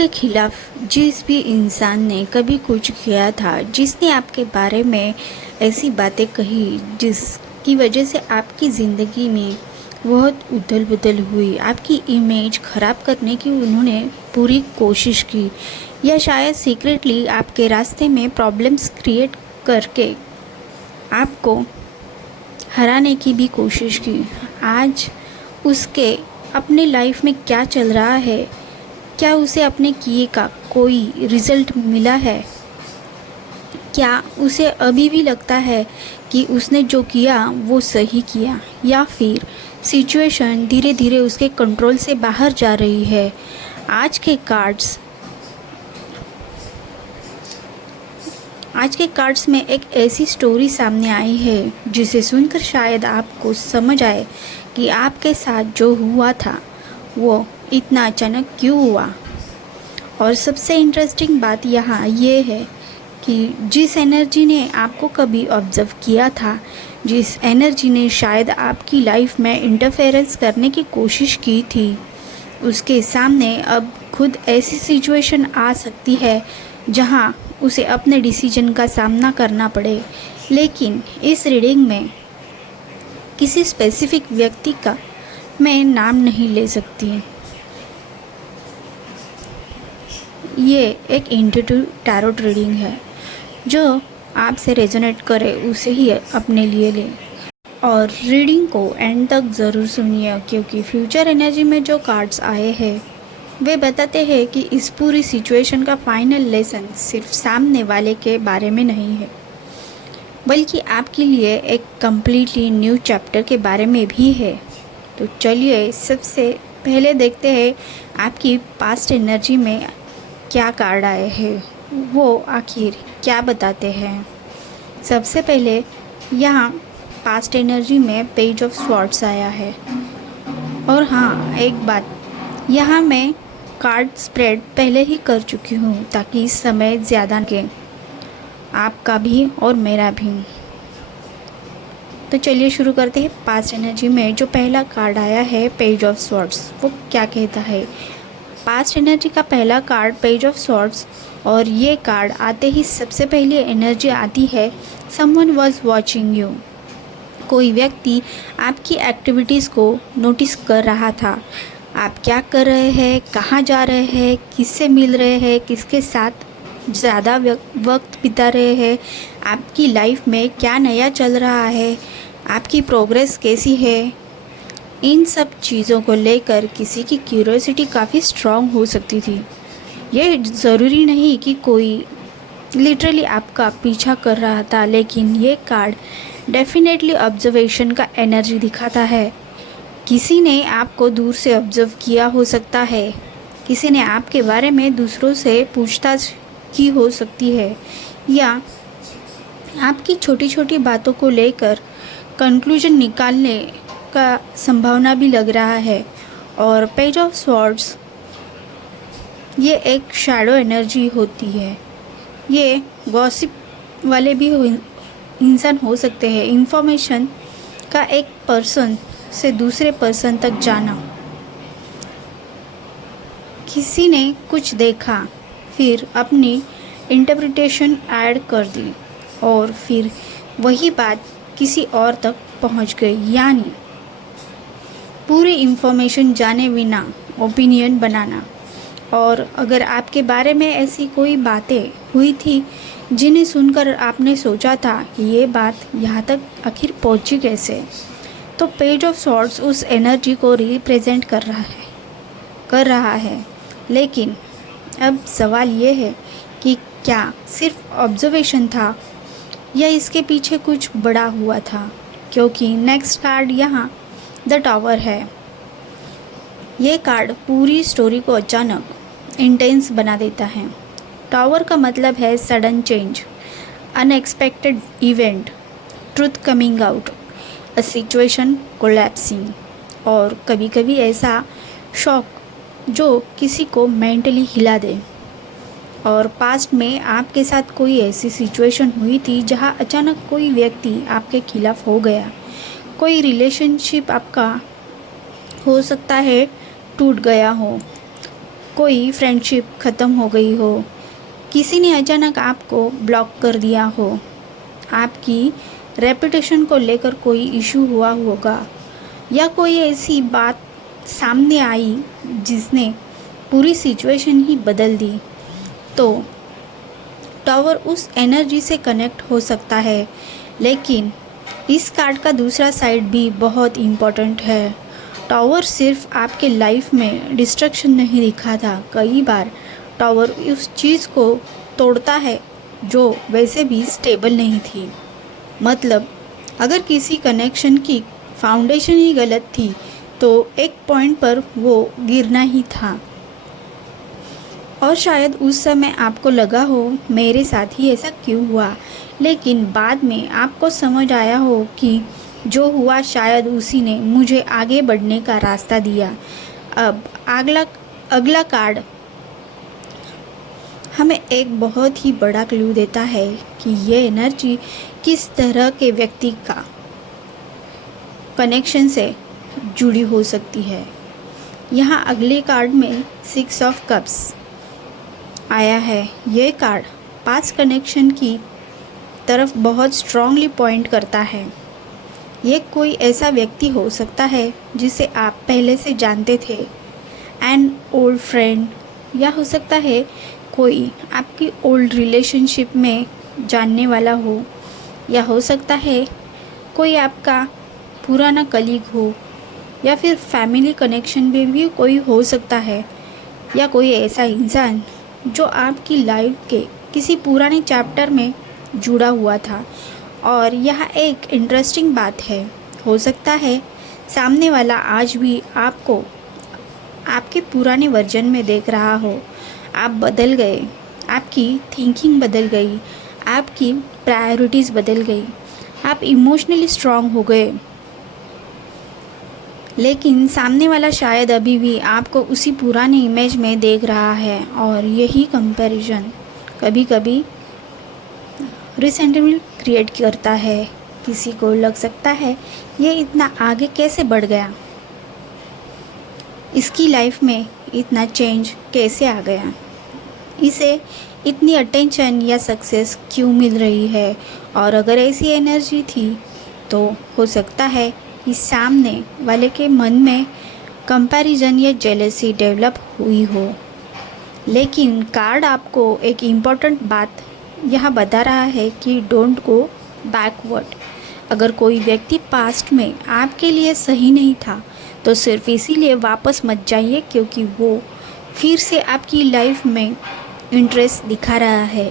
आपके खिलाफ जिस भी इंसान ने कभी कुछ किया था, जिसने आपके बारे में ऐसी बातें कही जिसकी वजह से आपकी ज़िंदगी में बहुत उथल-पुथल हुई, आपकी इमेज ख़राब करने की उन्होंने पूरी कोशिश की या शायद सीक्रेटली आपके रास्ते में प्रॉब्लम्स क्रिएट करके आपको हराने की भी कोशिश की। आज उसके अपने लाइफ में क्या चल रहा है, क्या उसे अपने किए का कोई रिज़ल्ट मिला है? क्या उसे अभी भी लगता है कि उसने जो किया वो सही किया, या फिर सिचुएशन धीरे धीरे उसके कंट्रोल से बाहर जा रही है? आज के कार्ड्स में एक ऐसी स्टोरी सामने आई है जिसे सुनकर शायद आपको समझ आए कि आपके साथ जो हुआ था वो इतना अचानक क्यों हुआ। और सबसे इंटरेस्टिंग बात यहाँ ये है कि जिस एनर्जी ने आपको कभी ऑब्ज़र्व किया था, जिस एनर्जी ने शायद आपकी लाइफ में इंटरफेरेंस करने की कोशिश की थी, उसके सामने अब खुद ऐसी सिचुएशन आ सकती है जहाँ उसे अपने डिसीजन का सामना करना पड़े। लेकिन इस रीडिंग में किसी स्पेसिफिक व्यक्ति का मैं नाम नहीं ले सकती। ये एक इंट्यूटिव टैरोट रीडिंग है, जो आपसे रेजोनेट करे उसे ही अपने लिए ले। और रीडिंग को एंड तक ज़रूर सुनिए, क्योंकि फ्यूचर एनर्जी में जो कार्ड्स आए हैं वे बताते हैं कि इस पूरी सिचुएशन का फाइनल लेसन सिर्फ सामने वाले के बारे में नहीं है, बल्कि आपके लिए एक कम्प्लीटली न्यू चैप्टर के बारे में भी है। तो चलिए सबसे पहले देखते हैं आपकी पास्ट एनर्जी में क्या कार्ड आए हैं, वो आखिर क्या बताते हैं। सबसे पहले यहाँ पास्ट एनर्जी में पेज ऑफ स्वॉर्ड्स आया है। और हाँ, एक बात, यहाँ मैं कार्ड स्प्रेड पहले ही कर चुकी हूँ ताकि समय ज़्यादा लगे, आपका भी और मेरा भी। तो चलिए शुरू करते हैं। पास्ट एनर्जी में जो पहला कार्ड आया है पेज ऑफ स्वॉर्ड्स, वो क्या कहता है। पास्ट एनर्जी का पहला कार्ड पेज ऑफ स्वॉर्ड्स, और ये कार्ड आते ही सबसे पहले एनर्जी आती है समवन वॉज वॉचिंग यू। कोई व्यक्ति आपकी एक्टिविटीज़ को नोटिस कर रहा था। आप क्या कर रहे हैं, कहाँ जा रहे हैं, किससे मिल रहे हैं, किसके साथ ज़्यादा वक्त बिता रहे हैं, आपकी लाइफ में क्या नया चल रहा है, आपकी प्रोग्रेस कैसी है। इन सब चीज़ों को लेकर किसी की क्यूरियोसिटी काफ़ी स्ट्रॉन्ग हो सकती थी। ये ज़रूरी नहीं कि कोई लिटरली आपका पीछा कर रहा था, लेकिन ये कार्ड डेफिनेटली ऑब्जर्वेशन का एनर्जी दिखाता है। किसी ने आपको दूर से ऑब्जर्व किया हो सकता है, किसी ने आपके बारे में दूसरों से पूछताछ की हो सकती है, या आपकी छोटी छोटी बातों को लेकर कंक्लूजन निकालने का संभावना भी लग रहा है। और पेज ऑफ स्वॉर्ड्स ये एक शैडो एनर्जी होती है। ये गॉसिप वाले भी इंसान हो सकते हैं। इंफॉर्मेशन का एक पर्सन से दूसरे पर्सन तक जाना, किसी ने कुछ देखा, फिर अपनी इंटरप्रिटेशन ऐड कर दी, और फिर वही बात किसी और तक पहुंच गई। यानी पूरी इंफॉर्मेशन जाने बिना ओपिनियन बनाना। और अगर आपके बारे में ऐसी कोई बातें हुई थी जिन्हें सुनकर आपने सोचा था कि ये बात यहाँ तक आखिर पहुँची कैसे, तो पेज ऑफ स्वॉर्ड्स उस एनर्जी को रिप्रेजेंट कर रहा है। लेकिन अब सवाल ये है कि क्या सिर्फ ऑब्जर्वेशन था या इसके पीछे कुछ बड़ा हुआ था, क्योंकि नेक्स्ट कार्ड यहाँ द टावर है। ये कार्ड पूरी स्टोरी को अचानक इंटेंस बना देता है। टावर का मतलब है sudden change, unexpected event, truth coming out, a situation collapsing, और कभी कभी ऐसा शॉक जो किसी को मेंटली हिला दे। और पास्ट में आपके साथ कोई ऐसी सिचुएशन हुई थी जहां अचानक कोई व्यक्ति आपके खिलाफ हो गया, कोई रिलेशनशिप आपका हो सकता है टूट गया हो, कोई फ्रेंडशिप ख़त्म हो गई हो, किसी ने अचानक आपको ब्लॉक कर दिया हो, आपकी रेपुटेशन को लेकर कोई इशू हुआ होगा, या कोई ऐसी बात सामने आई जिसने पूरी सिचुएशन ही बदल दी, तो टावर उस एनर्जी से कनेक्ट हो सकता है। लेकिन इस कार्ड का दूसरा साइड भी बहुत इम्पोर्टेंट है। टावर सिर्फ आपके लाइफ में डिस्ट्रक्शन नहीं दिखाता, कई बार टावर उस चीज़ को तोड़ता है जो वैसे भी स्टेबल नहीं थी। मतलब अगर किसी कनेक्शन की फाउंडेशन ही गलत थी तो एक पॉइंट पर वो गिरना ही था। और शायद उस समय आपको लगा हो मेरे साथ ही ऐसा क्यों हुआ, लेकिन बाद में आपको समझ आया हो कि जो हुआ शायद उसी ने मुझे आगे बढ़ने का रास्ता दिया। अब अगला कार्ड हमें एक बहुत ही बड़ा क्लू देता है कि ये एनर्जी किस तरह के व्यक्ति का कनेक्शन से जुड़ी हो सकती है। यहाँ अगले कार्ड में 6 ऑफ कप्स आया है। ये कार्ड पास्ट कनेक्शन की तरफ बहुत स्ट्रांगली पॉइंट करता है। ये कोई ऐसा व्यक्ति हो सकता है जिसे आप पहले से जानते थे, एन ओल्ड फ्रेंड, या हो सकता है कोई आपकी ओल्ड रिलेशनशिप में जानने वाला हो, या हो सकता है कोई आपका पुराना कलीग हो, या फिर फैमिली कनेक्शन में भी कोई हो सकता है, या कोई ऐसा इंसान जो आपकी लाइफ के किसी पुराने चैप्टर में जुड़ा हुआ था। और यह एक इंटरेस्टिंग बात है, हो सकता है सामने वाला आज भी आपको आपके पुराने वर्जन में देख रहा हो। आप बदल गए, आपकी थिंकिंग बदल गई, आपकी प्रायोरिटीज़ बदल गई, आप इमोशनली स्ट्रांग हो गए, लेकिन सामने वाला शायद अभी भी आपको उसी पुराने इमेज में देख रहा है। और यही कंपैरिजन कभी कभी रिसेंटमेंट क्रिएट करता है। किसी को लग सकता है ये इतना आगे कैसे बढ़ गया, इसकी लाइफ में इतना चेंज कैसे आ गया, इसे इतनी अटेंशन या सक्सेस क्यों मिल रही है। और अगर ऐसी एनर्जी थी तो हो सकता है कि सामने वाले के मन में कंपैरिजन या जेलसी डेवलप हुई हो। लेकिन कार्ड आपको एक इम्पॉर्टेंट बात यह बता रहा है कि डोंट गो बैकवर्ड। अगर कोई व्यक्ति पास्ट में आपके लिए सही नहीं था तो सिर्फ इसीलिए वापस मत जाइए क्योंकि वो फिर से आपकी लाइफ में इंटरेस्ट दिखा रहा है।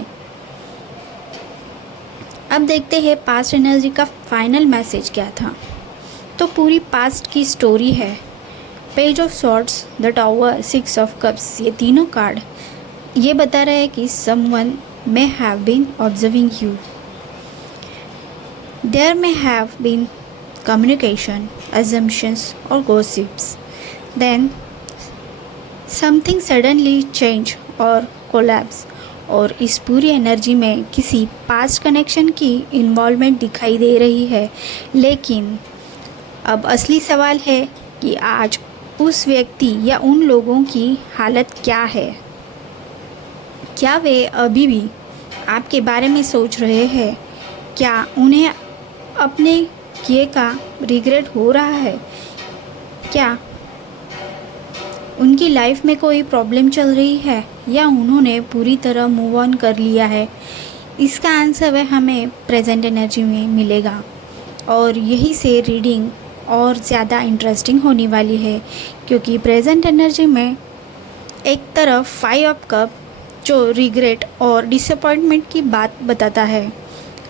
अब देखते हैं पास्ट एनर्जी का फाइनल मैसेज क्या था। तो पूरी पास्ट की स्टोरी है। Page of swords, the tower, 6 of cups, ये तीनों कार्ड ये बता रहे हैं कि someone may have been observing you. There may have been communication, assumptions or gossips. Then something suddenly change or collapse. और इस पूरी एनर्जी में किसी पास्ट कनेक्शन की इन्वॉल्वमेंट दिखाई दे रही है। लेकिन अब असली सवाल है कि आज उस व्यक्ति या उन लोगों की हालत क्या है। क्या वे अभी भी आपके बारे में सोच रहे हैं? क्या उन्हें अपने किए का रिग्रेट हो रहा है? क्या उनकी लाइफ में कोई प्रॉब्लम चल रही है या उन्होंने पूरी तरह मूव ऑन कर लिया है? इसका आंसर वह हमें प्रेजेंट एनर्जी में मिलेगा। और यही से रीडिंग और ज़्यादा इंटरेस्टिंग होने वाली है क्योंकि प्रेजेंट एनर्जी में एक तरफ 5 ऑफ कप जो रिग्रेट और डिसअपॉइंटमेंट की बात बताता है,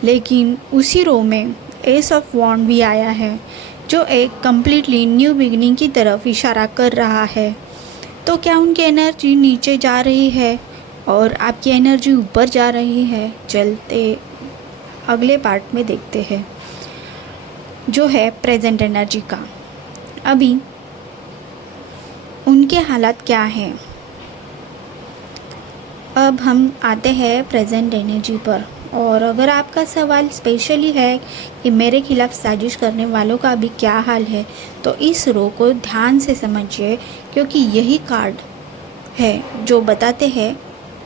लेकिन उसी रो में एस ऑफ वॉन्ड भी आया है जो एक कम्प्लीटली न्यू बिगिनिंग की तरफ इशारा कर रहा है। तो क्या उनकी एनर्जी नीचे जा रही है और आपकी एनर्जी ऊपर जा रही है? चलते अगले पार्ट में देखते हैं जो है प्रेजेंट एनर्जी का। अभी उनके हालात क्या हैं। अब हम आते हैं प्रेजेंट एनर्जी पर। और अगर आपका सवाल स्पेशली है कि मेरे खिलाफ साजिश करने वालों का अभी क्या हाल है, तो इस रो को ध्यान से समझिए क्योंकि यही कार्ड है जो बताते हैं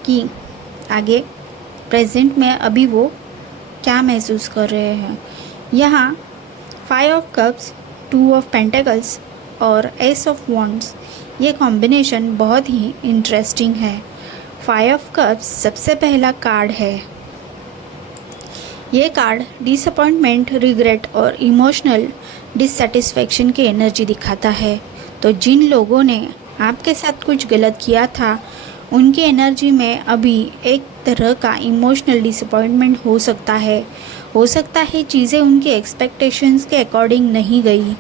कि आगे प्रेजेंट में अभी वो क्या महसूस कर रहे हैं। यहाँ 5 ऑफ कप्स, 2 ऑफ पेंटिकल्स और एस ऑफ वॉन्ड्स, ये कॉम्बिनेशन बहुत ही इंटरेस्टिंग है। 5 ऑफ कप्स सबसे पहला कार्ड है। ये कार्ड डिसअपॉइंटमेंट, रिग्रेट और इमोशनल डिससेटिस्फैक्शन की एनर्जी दिखाता है। तो जिन लोगों ने आपके साथ कुछ गलत किया था, उनकी एनर्जी में अभी एक तरह का इमोशनल डिसअपॉइंटमेंट हो सकता है चीज़ें उनके एक्सपेक्टेशंस के अकॉर्डिंग नहीं गई।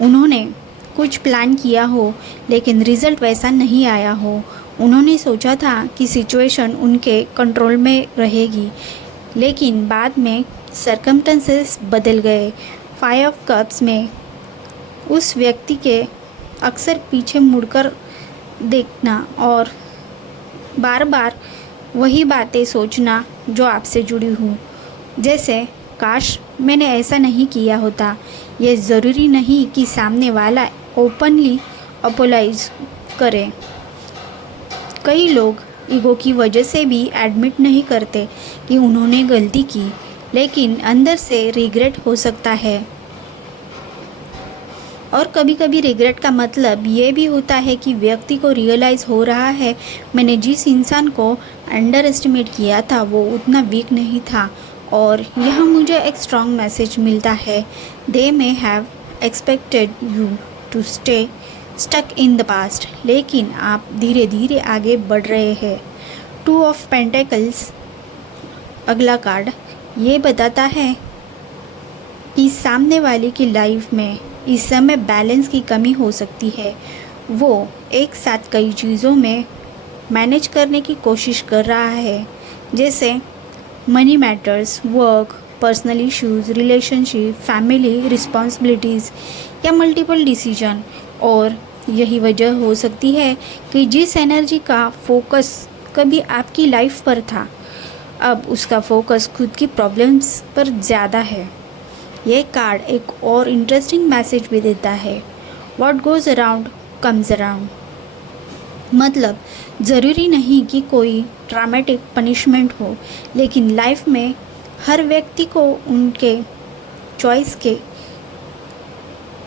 उन्होंने कुछ प्लान किया हो लेकिन रिज़ल्ट वैसा नहीं आया हो। उन्होंने सोचा था कि सिचुएशन उनके कंट्रोल में रहेगी, लेकिन बाद में सर्कमस्टेंसेस बदल गए। 5 ऑफ कप्स में उस व्यक्ति के अक्सर पीछे मुड़कर देखना और बार बार वही बातें सोचना जो आपसे जुड़ी हूँ, जैसे काश मैंने ऐसा नहीं किया होता। ये ज़रूरी नहीं कि सामने वाला ओपनली अपोलाइज करे। कई लोग ईगो की वजह से भी एडमिट नहीं करते कि उन्होंने गलती की, लेकिन अंदर से रिग्रेट हो सकता है। और कभी कभी रिग्रेट का मतलब ये भी होता है कि व्यक्ति को रियलाइज़ हो रहा है, मैंने जिस इंसान को अंडर एस्टिमेट किया था वो उतना वीक नहीं था, और यह मुझे एक स्ट्रॉन्ग मैसेज मिलता है। They may have expected you to stay stuck in the past, लेकिन आप धीरे धीरे आगे बढ़ रहे हैं। 2 ऑफ पेंटिकल्स अगला कार्ड ये बताता है कि सामने वाले की लाइफ में इस समय बैलेंस की कमी हो सकती है। वो एक साथ कई चीज़ों में मैनेज करने की कोशिश कर रहा है, जैसे money matters, work, personal issues, relationship, family responsibilities या मल्टीपल डिसीजन। और यही वजह हो सकती है कि जिस एनर्जी का फोकस कभी आपकी लाइफ पर था, अब उसका फोकस खुद की प्रॉब्लम्स पर ज़्यादा है। ये कार्ड एक और इंटरेस्टिंग मैसेज भी देता है, what goes around comes around. मतलब ज़रूरी नहीं कि कोई ड्रामेटिक पनिशमेंट हो, लेकिन लाइफ में हर व्यक्ति को उनके चॉइस के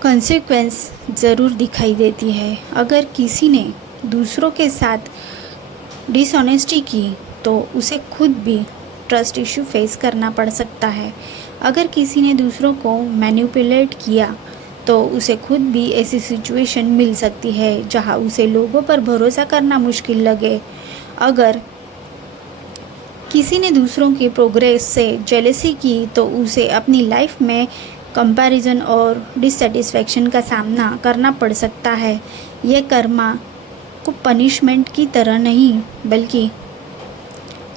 कंसिक्वेंस ज़रूर दिखाई देती है। अगर किसी ने दूसरों के साथ डिसऑनेस्टी की तो उसे खुद भी ट्रस्ट इशू फेस करना पड़ सकता है। अगर किसी ने दूसरों को मैनिपुलेट किया तो उसे खुद भी ऐसी सिचुएशन मिल सकती है जहां उसे लोगों पर भरोसा करना मुश्किल लगे। अगर किसी ने दूसरों की प्रोग्रेस से जेलसी की तो उसे अपनी लाइफ में कंपैरिजन और डिससेटिस्फैक्शन का सामना करना पड़ सकता है। यह कर्मा को पनिशमेंट की तरह नहीं बल्कि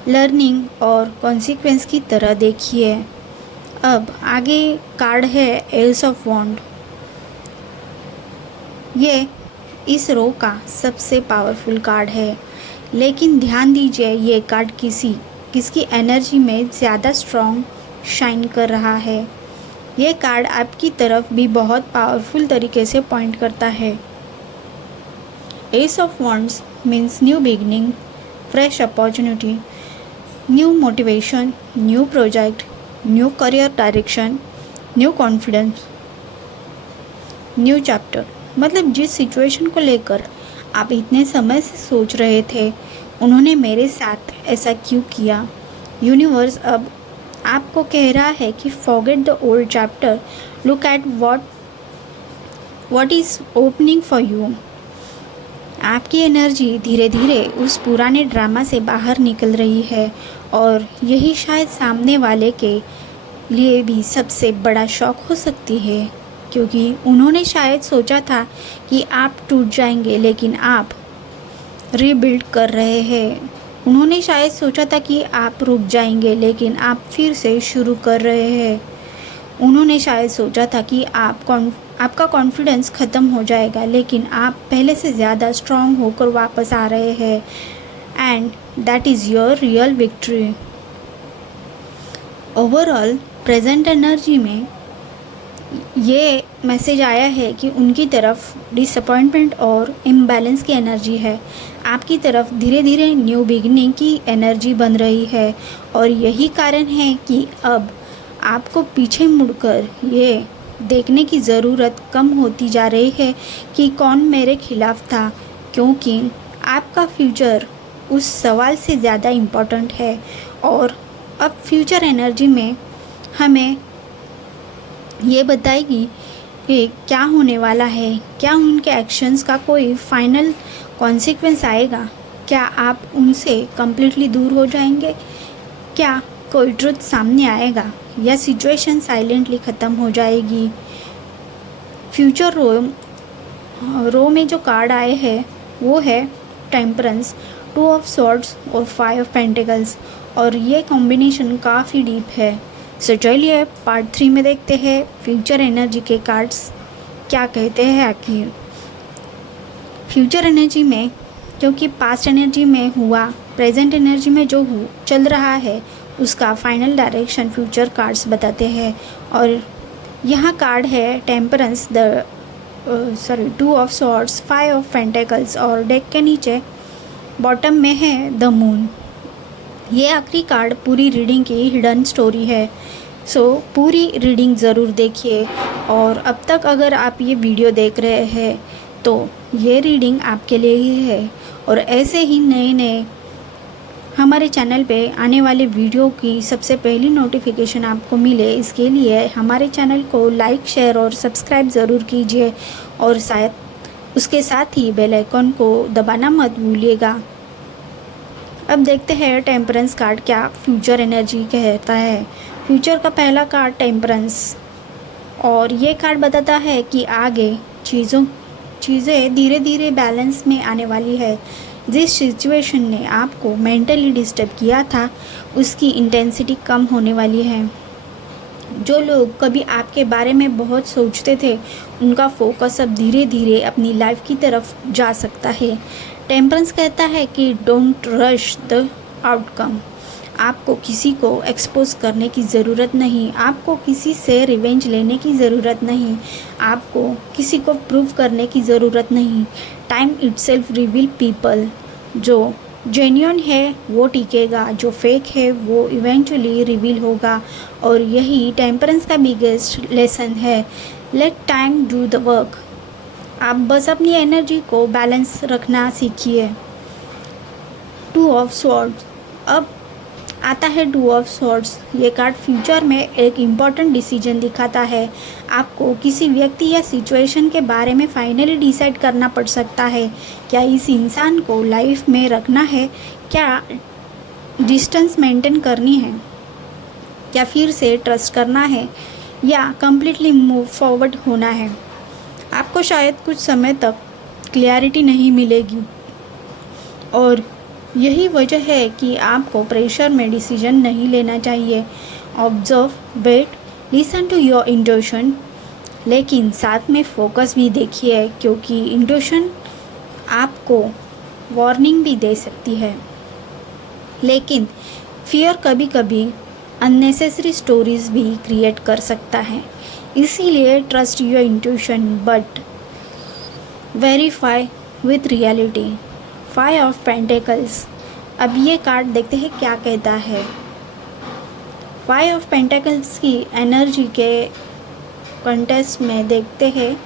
लर्निंग और कॉन्सिक्वेंस की तरह देखिए। अब आगे कार्ड है एस ऑफ वॉन्ड। ये इस रो का सबसे पावरफुल कार्ड है, लेकिन ध्यान दीजिए ये कार्ड किसकी एनर्जी में ज़्यादा स्ट्रॉन्ग शाइन कर रहा है। ये कार्ड आपकी तरफ भी बहुत पावरफुल तरीके से पॉइंट करता है। S of wands means new beginning, fresh opportunity, new motivation, new project, new career direction, new confidence, new chapter. मतलब जिस सिचुएशन को लेकर आप इतने समय से सोच रहे थे, उन्होंने मेरे साथ ऐसा क्यों किया, यूनिवर्स अब आपको कह रहा है कि forget the old chapter, look at what is opening for you. आपकी एनर्जी धीरे धीरे उस पुराने ड्रामा से बाहर निकल रही है, और यही शायद सामने वाले के लिए भी सबसे बड़ा शॉक हो सकती है, क्योंकि उन्होंने शायद सोचा था कि आप टूट जाएंगे, लेकिन आप रीबिल्ड कर रहे हैं। उन्होंने शायद सोचा था कि आप रुक जाएंगे, लेकिन आप फिर से शुरू कर रहे हैं। उन्होंने शायद सोचा था कि आपका कॉन्फिडेंस ख़त्म हो जाएगा, लेकिन आप पहले से ज़्यादा स्ट्रॉन्ग होकर वापस आ रहे हैं। And that is your real victory. Overall present energy में ये मैसेज आया है कि उनकी तरफ डिसअपॉइंटमेंट और इम्बैलेंस की एनर्जी है। आपकी तरफ धीरे धीरे न्यू बिगिनिंग की एनर्जी बन रही है और यही कारण है कि अब आपको पीछे मुड़कर ये देखने की ज़रूरत कम होती जा रही है कि कौन मेरे खिलाफ था, क्योंकि आपका फ्यूचर उस सवाल से ज़्यादा इम्पोर्टेंट है। और अब फ्यूचर एनर्जी में हमें ये बताएगी कि क्या होने वाला है, क्या उनके एक्शंस का कोई फाइनल कॉन्सिक्वेंस आएगा, क्या आप उनसे कम्प्लीटली दूर हो जाएंगे, क्या कोई ट्रुथ सामने आएगा या सिचुएशन साइलेंटली ख़त्म हो जाएगी। फ्यूचर रो में जो कार्ड आए हैं वो है टेम्परेंस, 2 ऑफ सॉर्ड्स और 5 ऑफ पेंटिकल्स, और ये कॉम्बिनेशन काफ़ी डीप है। सो चलिए पार्ट 3 में देखते हैं फ्यूचर एनर्जी के कार्ड्स क्या कहते हैं आखिर। फ्यूचर एनर्जी में क्योंकि पास्ट एनर्जी में हुआ, प्रेजेंट एनर्जी में जो चल रहा है उसका फाइनल डायरेक्शन फ्यूचर कार्ड्स बताते हैं। और यहाँ कार्ड है temperance, 2 of swords, 5 of pentacles, और डेक के नीचे बॉटम में है द मून। ये आखिरी कार्ड पूरी रीडिंग की हिडन स्टोरी है। सो पूरी रीडिंग ज़रूर देखिए। और अब तक अगर आप ये वीडियो देख रहे हैं तो ये रीडिंग आपके लिए ही है। और ऐसे ही नए नए हमारे चैनल पे आने वाले वीडियो की सबसे पहली नोटिफिकेशन आपको मिले, इसके लिए हमारे चैनल को लाइक, शेयर और सब्सक्राइब ज़रूर कीजिए। और शायद उसके साथ ही बेल आइकन को दबाना मत भूलिएगा। अब देखते हैं टेम्परेंस कार्ड क्या फ्यूचर एनर्जी कहता है। फ्यूचर का पहला कार्ड टेम्परेंस, और ये कार्ड बताता है कि आगे चीज़ें धीरे धीरे बैलेंस में आने वाली है। जिस सिचुएशन ने आपको मेंटली डिस्टर्ब किया था उसकी इंटेंसिटी कम होने वाली है। जो लोग कभी आपके बारे में बहुत सोचते थे उनका फोकस अब धीरे धीरे अपनी लाइफ की तरफ जा सकता है। टेम्परेंस कहता है कि डोंट रश द आउटकम। आपको किसी को एक्सपोज करने की ज़रूरत नहीं, आपको किसी से रिवेंज लेने की ज़रूरत नहीं, आपको किसी को प्रूव करने की ज़रूरत नहीं। Time itself reveal people. जो जेन्युइन है वो टिकेगा, जो फेक है वो इवेंचुअली रिवील होगा। और यही टेम्परेंस का बिगेस्ट लेसन है, let time do the work. आप बस अपनी एनर्जी को बैलेंस रखना सीखिए। 2 ऑफ सॉर्ड्स, अब आता है 2 ऑफ सॉर्ड्स। ये कार्ड फ्यूचर में एक इम्पॉर्टेंट डिसीजन दिखाता है। आपको किसी व्यक्ति या सिचुएशन के बारे में फाइनली डिसाइड करना पड़ सकता है। क्या इस इंसान को लाइफ में रखना है, क्या डिस्टेंस मेंटेन करनी है, क्या फिर से ट्रस्ट करना है, या कम्प्लीटली मूव फॉरवर्ड होना है। आपको शायद कुछ समय तक क्लैरिटी नहीं मिलेगी और यही वजह है कि आपको प्रेशर में डिसीजन नहीं लेना चाहिए। Observe, wait, listen to your intuition, लेकिन साथ में फोकस भी देखिए, क्योंकि इंट्यूशन आपको वार्निंग भी दे सकती है। लेकिन फियर कभी कभी अननेसेसरी स्टोरीज भी क्रिएट कर सकता है। इसीलिए trust your intuition but verify with reality. 5 of pentacles, अब ये कार्ड देखते हैं क्या कहता है। 5 ऑफ पेंटिकल्स की एनर्जी के कंटेस्ट में देखते हैं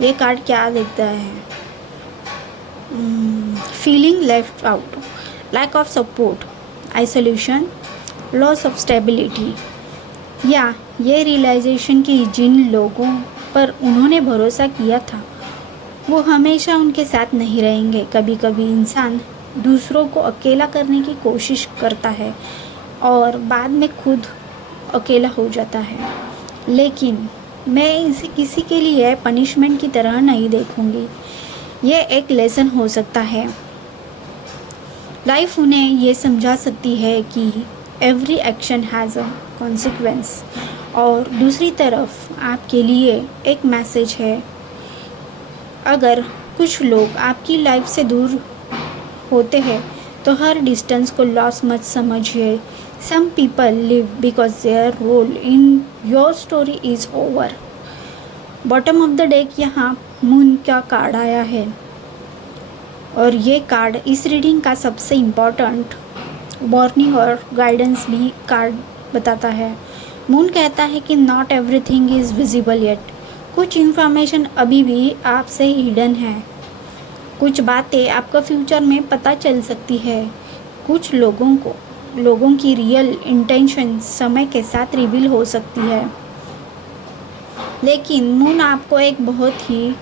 ये कार्ड क्या देखता है। Feeling left out, lack of support, isolation, loss of stability, या ये रियलाइजेशन कि जिन लोगों पर उन्होंने भरोसा किया था वो हमेशा उनके साथ नहीं रहेंगे। कभी कभी इंसान दूसरों को अकेला करने की कोशिश करता है और बाद में खुद अकेला हो जाता है, लेकिन मैं इसे किसी के लिए पनिशमेंट की तरह नहीं देखूंगी। ये एक लेसन हो सकता है। लाइफ उन्हें ये समझा सकती है कि every action has a consequence. और दूसरी तरफ आपके लिए एक मैसेज है, अगर कुछ लोग आपकी लाइफ से दूर होते हैं तो हर डिस्टेंस को लॉस मत समझिए। Some people leave because their role in your story is over. Bottom of the deck यहाँ मून का कार्ड आया है और ये कार्ड इस रीडिंग का सबसे इम्पॉर्टेंट वार्निंग और गाइडेंस भी कार्ड बताता है। मून कहता है कि not everything is visible yet. कुछ इन्फॉर्मेशन अभी भी आपसे हिडन है। कुछ बातें आपको फ्यूचर में पता चल सकती है। कुछ लोगों की रियल इंटेंशन समय के साथ रिवील हो सकती है। लेकिन मून आपको एक बहुत ही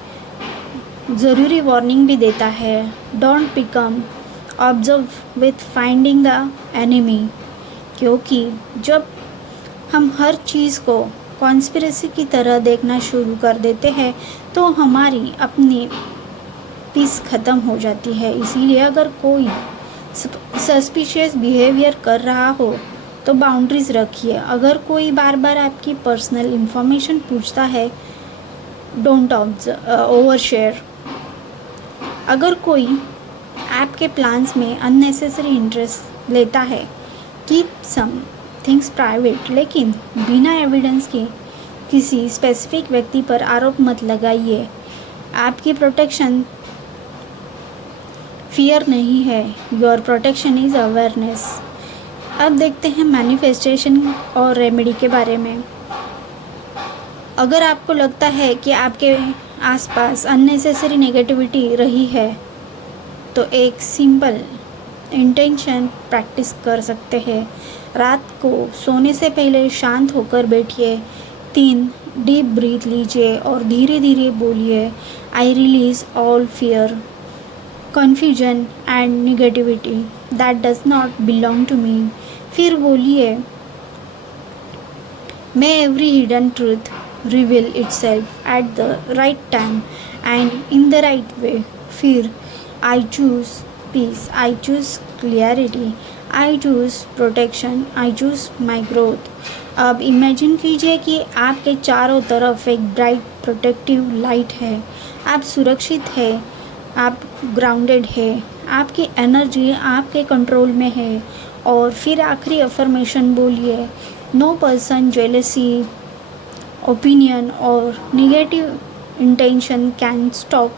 ज़रूरी वार्निंग भी देता है। Don't become observe with finding the enemy. क्योंकि जब हम हर चीज़ को कॉन्स्पिरेसी की तरह देखना शुरू कर देते हैं तो हमारी अपनी पीस ख़त्म हो जाती है। इसीलिए अगर कोई सस्पिशियस बिहेवियर कर रहा हो तो बाउंड्रीज रखिए। अगर कोई बार बार आपकी पर्सनल इंफॉर्मेशन पूछता है, डोंट ओवर शेयर। अगर कोई आपके प्लान्स में अननेसेसरी इंटरेस्ट लेता है, कीप सम थिंग्स प्राइवेट। लेकिन बिना एविडेंस के किसी स्पेसिफिक व्यक्ति पर आरोप मत लगाइए। आपकी प्रोटेक्शन फियर नहीं है, योर प्रोटेक्शन इज़ अवेयरनेस। अब देखते हैं मैनिफेस्टेशन और रेमेडी के बारे में। अगर आपको लगता है कि आपके आसपास अननेसेसरी नेगेटिविटी रही है तो एक सिंपल इंटेंशन प्रैक्टिस कर सकते हैं। रात को सोने से पहले शांत होकर बैठिए, 3 डीप ब्रीथ लीजिए और धीरे धीरे बोलिए, I release all fear, confusion and negativity that does not belong to me. फिर बोलिए, may every hidden truth reveal itself at the right time and in the right way. फिर I choose peace, I choose clarity, I choose protection, I choose my growth. अब imagine कीजिए कि आपके चारों तरफ एक ब्राइट प्रोटेक्टिव लाइट है। आप सुरक्षित है, आप ग्राउंडेड है, आपकी एनर्जी आपके कंट्रोल में है। और फिर आखिरी अफर्मेशन बोलिए, नो पर्सन, जेलसी, ओपिनियन और negative intention can stop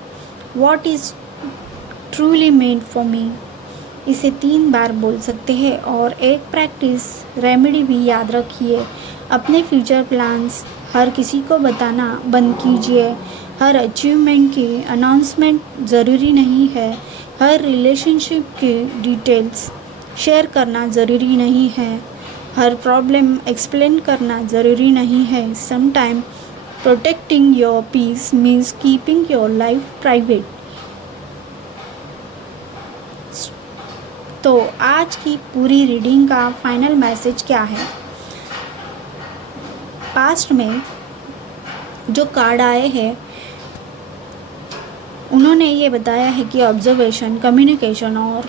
what is truly meant for me. इसे 3 बार बोल सकते हैं। और एक प्रैक्टिस रेमेडी भी याद रखिए, अपने फ्यूचर प्लान्स हर किसी को बताना बंद कीजिए। हर अचीवमेंट की अनाउंसमेंट ज़रूरी नहीं है। हर रिलेशनशिप की डिटेल्स शेयर करना ज़रूरी नहीं है। हर प्रॉब्लम एक्सप्लेन करना ज़रूरी नहीं है। Sometime protecting your peace means keeping your life private. तो आज की पूरी रीडिंग का फाइनल मैसेज क्या है? पास्ट में जो कार्ड आए हैं उन्होंने ये बताया है कि ऑब्जर्वेशन, कम्युनिकेशन और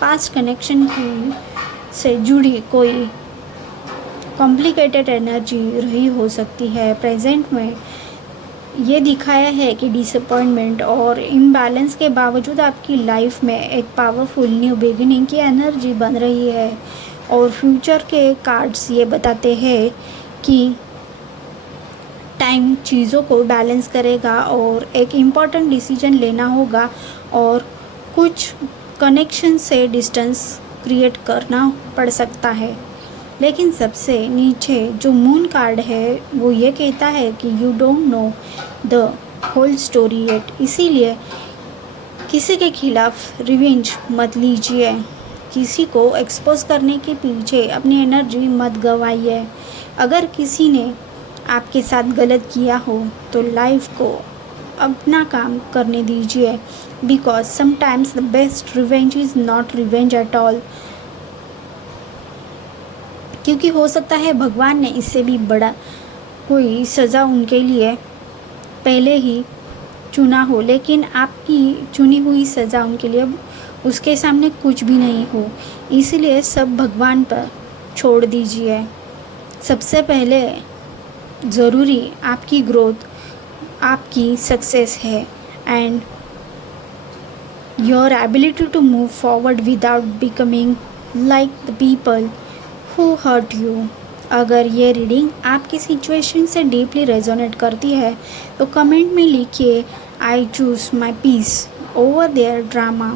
पास्ट कनेक्शन की से जुड़ी कोई कॉम्प्लिकेटेड एनर्जी रही हो सकती है। प्रेजेंट में ये दिखाया है कि डिसअपॉइंटमेंट और इम्बैलेंस के बावजूद आपकी लाइफ में एक पावरफुल न्यू बिगिनिंग की एनर्जी बन रही है। और फ्यूचर के कार्ड्स ये बताते हैं कि टाइम चीज़ों को बैलेंस करेगा और एक इम्पॉर्टेंट डिसीजन लेना होगा और कुछ कनेक्शन से डिस्टेंस क्रिएट करना पड़ सकता है। लेकिन सबसे नीचे जो मून कार्ड है वो ये कहता है कि you don't know the whole story yet. इसीलिए किसी के खिलाफ रिवेंज मत लीजिए। किसी को एक्सपोज करने के पीछे अपनी एनर्जी मत गवाइए। अगर किसी ने आपके साथ गलत किया हो तो लाइफ को अपना काम करने दीजिए, because sometimes the best revenge is not revenge at all. क्योंकि हो सकता है भगवान ने इससे भी बड़ा कोई सज़ा उनके लिए पहले ही चुना हो, लेकिन आपकी चुनी हुई सज़ा उनके लिए उसके सामने कुछ भी नहीं हो। इसलिए सब भगवान पर छोड़ दीजिए। सबसे पहले ज़रूरी आपकी ग्रोथ, आपकी सक्सेस है and your ability to move forward without becoming like the people who hurt you। अगर ये रीडिंग आपकी सिचुएशन से डीपली रेजोनेट करती है तो कमेंट में लिखिए I choose my peace over their drama.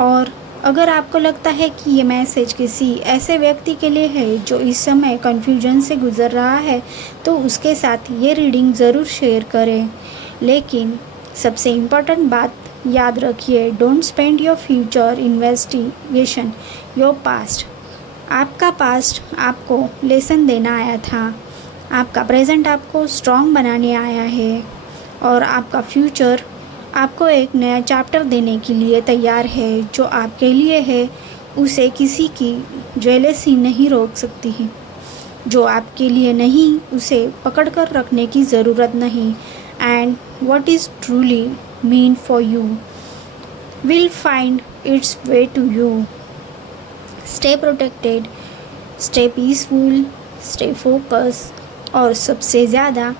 और अगर आपको लगता है कि ये मैसेज किसी ऐसे व्यक्ति के लिए है जो इस समय कन्फ्यूजन से गुज़र रहा है तो उसके साथ ये रीडिंग ज़रूर शेयर करें। लेकिन सबसे इम्पॉर्टेंट बात याद रखिए, don't spend your future investigation your past. आपका पास्ट आपको लेसन देना आया था, आपका प्रेजेंट आपको स्ट्रॉन्ग बनाने आया है और आपका फ्यूचर आपको एक नया चैप्टर देने के लिए तैयार है। जो आपके लिए है उसे किसी की जेलसी नहीं रोक सकती है। जो आपके लिए नहीं उसे पकड़ कर रखने की ज़रूरत नहीं। And what is truly meant for you will find its way to you. Stay protected, stay peaceful, stay focused और सबसे ज़्यादा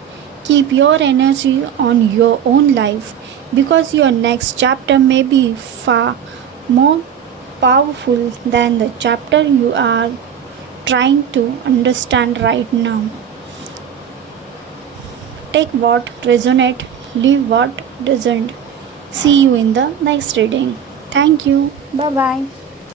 keep your energy on your own life because your next chapter may be far more powerful than the chapter you are trying to understand right now. Take what resonates, leave what doesn't. See you in the next reading. Thank you. Bye bye.